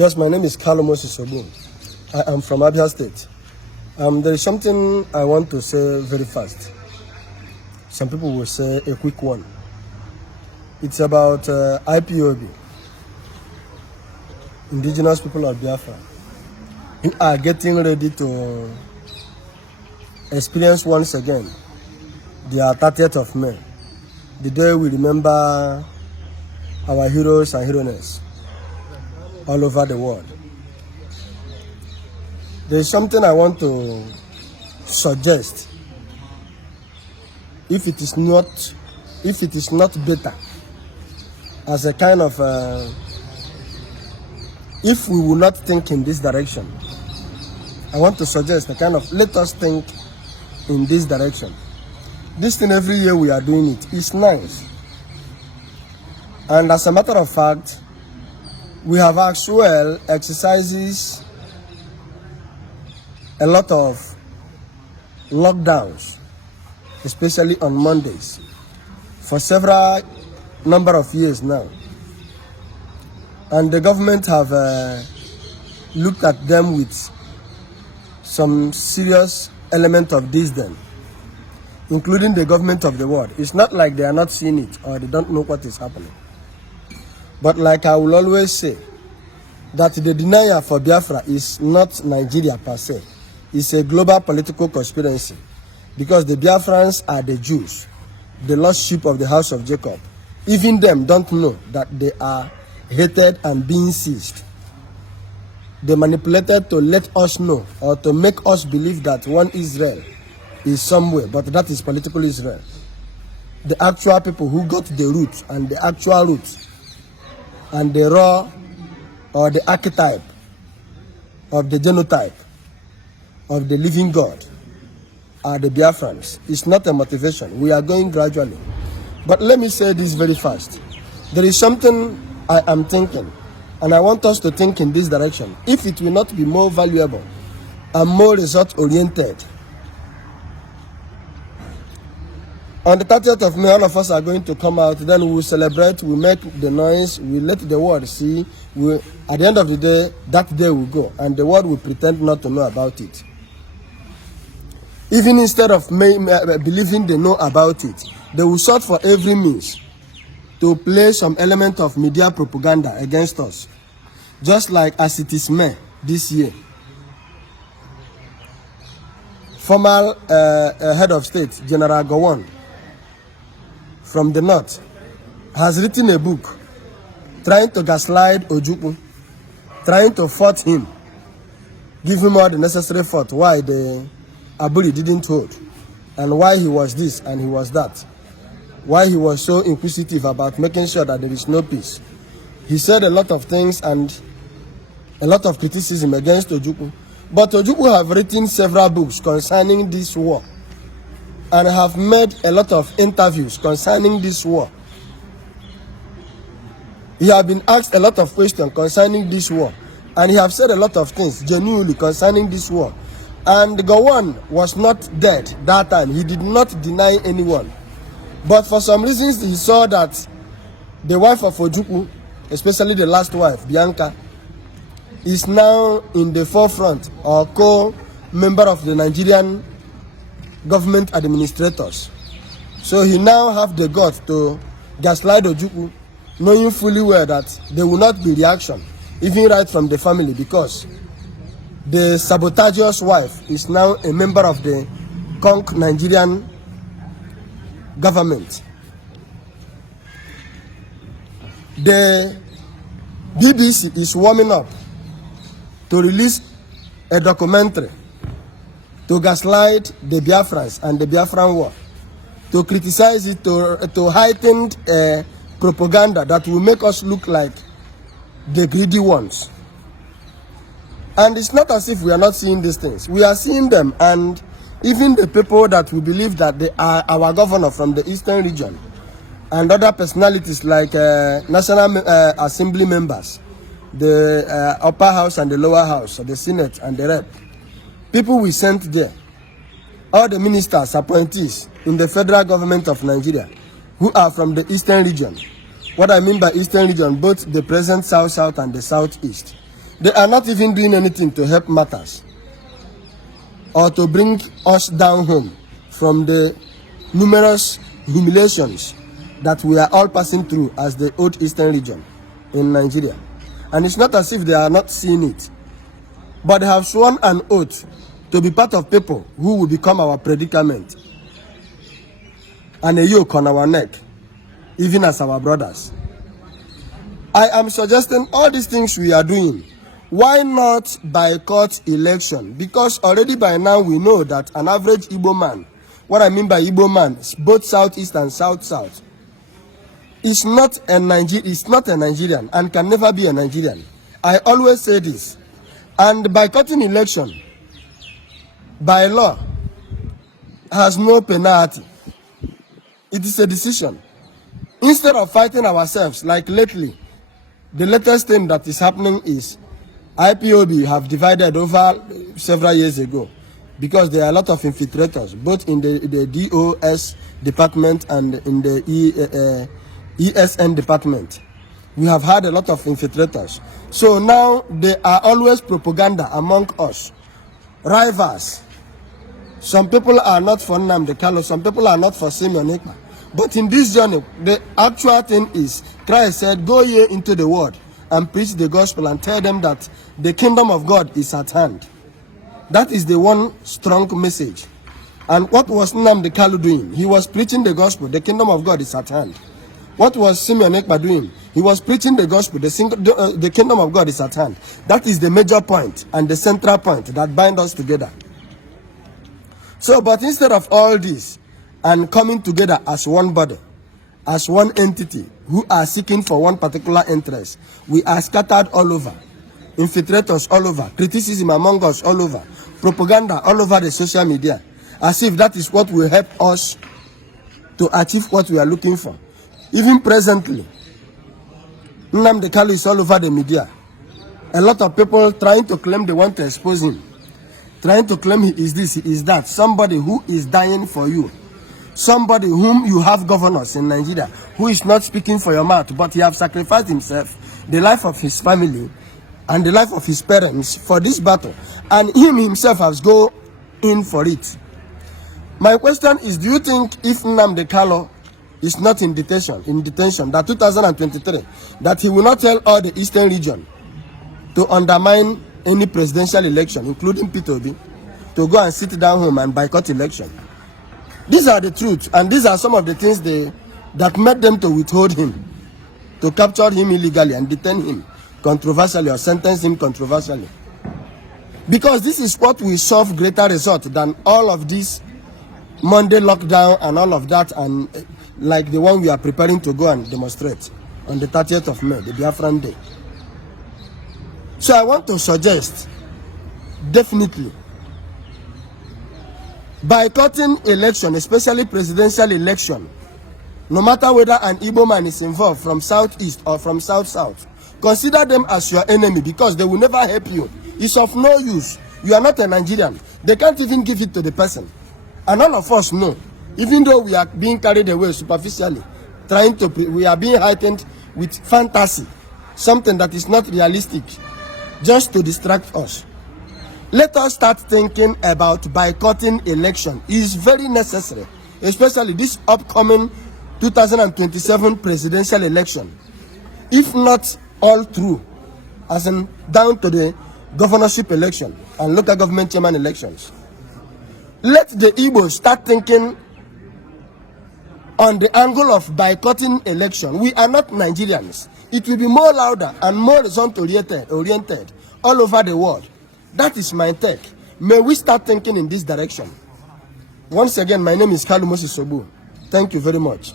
Yes, my name is Carlo Moses Obun. I am from Abia State. There is something I want to say very fast. Some people will say a quick one. It's about IPOB, indigenous people of Biafra, who are getting ready to experience once again their 30th of May, the day we remember our heroes and heroines all over the world. There is something I want to suggest. If it is not better, as a kind of if we will not think in this direction, I want to suggest a kind of let us think in this direction. This thing every year we are doing it. It's nice. And as a matter of fact, we have as well exercises a lot of lockdowns, especially on Mondays, for several number of years now. And the government have looked at them with some serious element of disdain, including the government of the world. It's not like they are not seeing it or they don't know what is happening. But like I will always say, that the denial for Biafra is not Nigeria per se. It's a global political conspiracy, because the Biafrans are the Jews, the lost sheep of the house of Jacob. Even them don't know that they are hated and being seized. They manipulated to let us know or to make us believe that one Israel is somewhere, but that is political Israel. The actual people who got the roots and the actual roots and the raw or the archetype of the genotype of the living God are the Biafrans. It's not a motivation. We are going gradually. But let me say this very fast. There is something I am thinking, and I want us to think in this direction. If it will not be more valuable and more result-oriented, on the 30th of May, all of us are going to come out, then we will celebrate, we make the noise, we let the world see. At the end of the day, that day will go, and the world will pretend not to know about it. Even instead of believing they know about it, they will search for every means to play some element of media propaganda against us, just like as it is May this year. Former head of state, General Gowon, from the north, has written a book trying to gaslight Ojukwu, trying to fault him, give him all the necessary fault why the Aburi didn't hold, and why he was this and he was that, why he was so inquisitive about making sure that there is no peace. He said a lot of things and a lot of criticism against Ojukwu, but Ojukwu have written several books concerning this war and have made a lot of interviews concerning this war. He have been asked a lot of questions concerning this war, and he have said a lot of things genuinely concerning this war. And Gowon was not dead that time. He did not deny anyone. But for some reasons, he saw that the wife of Ojukwu, especially the last wife, Bianca, is now in the forefront or co-member of the Nigerian government administrators. So he now have the guts to gaslight Ojukwu, knowing fully well that there will not be reaction, even right from the family, because the sabotageous wife is now a member of the conk Nigerian government. The BBC is warming up to release a documentary to gaslight the Biafrans and the Biafran war, to criticize it, to heighten propaganda that will make us look like the greedy ones. And it's not as if we are not seeing these things. We are seeing them, and even the people that we believe that they are our governor from the eastern region and other personalities like National Assembly members, the upper house and the lower house, the Senate and the Rep, people we sent there, all the ministers, appointees in the federal government of Nigeria who are from the eastern region. What I mean by eastern region, both the present South and the Southeast. They are not even doing anything to help matters or to bring us down home from the numerous humiliations that we are all passing through as the old eastern region in Nigeria. And it's not as if they are not seeing it, but they have sworn an oath to be part of people who will become our predicament and a yoke on our neck, even as our brothers. I am suggesting all these things we are doing. Why not boycott election? Because already by now we know that an average Igbo man, what I mean by Igbo man, both Southeast and South-South, is not a Nigerian and can never be a Nigerian. I always say this. And boycotting election, by law, has no penalty. It is a decision. Instead of fighting ourselves, like lately, the latest thing that is happening is IPOB have divided over several years ago because there are a lot of infiltrators, both in the DOS department and in the ESN department. We have had a lot of infiltrators. So now there are always propaganda among us, rivals. Some people are not for Nnamdi Kanu, some people are not for Simeon Ekpa. But in this journey, the actual thing is, Christ said, go ye into the world and preach the gospel and tell them that the kingdom of God is at hand. That is the one strong message. And what was Nnamdi Kanu doing? He was preaching the gospel, the kingdom of God is at hand. What was Simeon Ekpa doing? He was preaching the gospel, the kingdom of God is at hand. That is the major point and the central point that bind us together. So, but instead of all this and coming together as one body, as one entity who are seeking for one particular interest, we are scattered all over, infiltrators all over, criticism among us all over, propaganda all over the social media, as if that is what will help us to achieve what we are looking for. Even presently, Nnamdi Kanu is all over the media. A lot of people trying to claim they want to expose him, trying to claim he is this, he is that. Somebody who is dying for you. Somebody whom you have governors in Nigeria who is not speaking for your mouth, but he has sacrificed himself, the life of his family and the life of his parents for this battle. And him himself has go in for it. My question is, do you think if Nnamdi Kanu is not in detention, that 2023, that he will not tell all the eastern region to undermine any presidential election, including P2B, to go and sit down home and boycott election? These are the truth, and these are some of the things that made them to withhold him, to capture him illegally and detain him controversially or sentence him controversially. Because this is what will solve greater result than all of this Monday lockdown and all of that, and like the one we are preparing to go and demonstrate on the 30th of May, the Biafran Day. So I want to suggest, definitely, boycotting election, especially presidential election, no matter whether an Igbo man is involved from Southeast or from South-South, consider them as your enemy because they will never help you. It's of no use. You are not a Nigerian. They can't even give it to the person. And all of us know, even though we are being carried away superficially, we are being heightened with fantasy, something that is not realistic, just to distract us. Let us start thinking about boycotting election. It is very necessary, especially this upcoming 2027 presidential election. If not all through, as in down to the governorship election and local government chairman elections. Let the Igbos start thinking on the angle of boycotting election. We are not Nigerians. It will be more louder and more result-oriented all over the world. That is my take. May we start thinking in this direction. Once again, my name is Kalu Moses Sobu. Thank you very much.